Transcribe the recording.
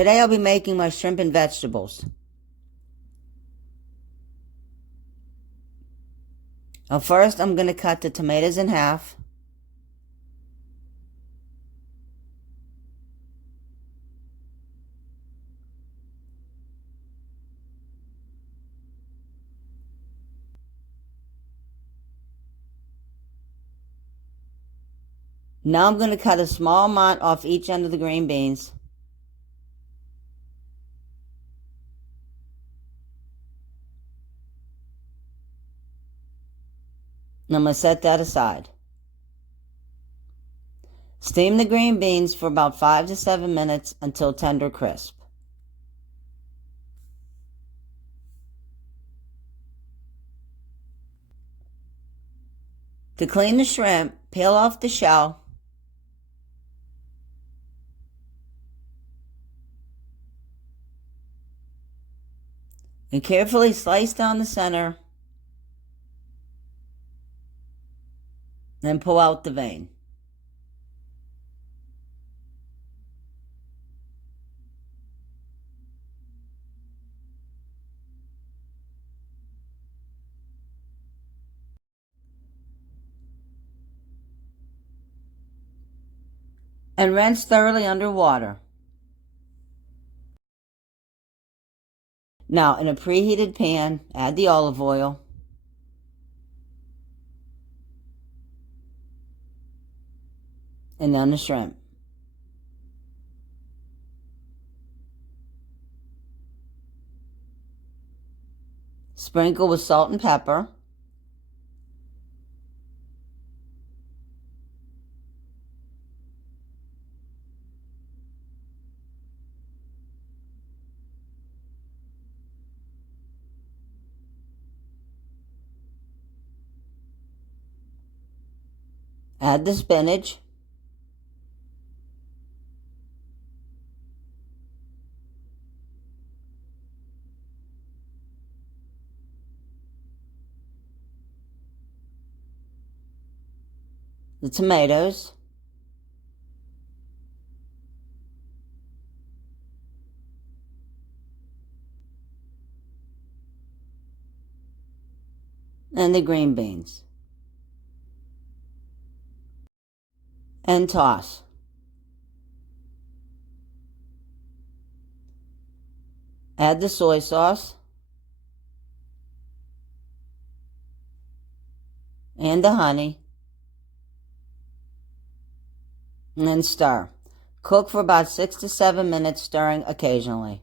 Today I'll be making my shrimp and vegetables. Now first I'm going to cut the tomatoes in half. Now I'm going to cut a small amount off each end of the green beans. And I'm going to set that aside. Steam the green beans for about 5 to 7 minutes until tender crisp. To clean the shrimp, peel off the shell. And carefully slice down the center. Then pull out the vein. And rinse thoroughly under water. Now, in a preheated pan, add the olive oil. And then the shrimp. Sprinkle with salt and pepper. Add the spinach. The tomatoes. And the green beans. And toss. Add the soy sauce. And the honey. And then stir. Cook for about 6 to 7 minutes, stirring occasionally.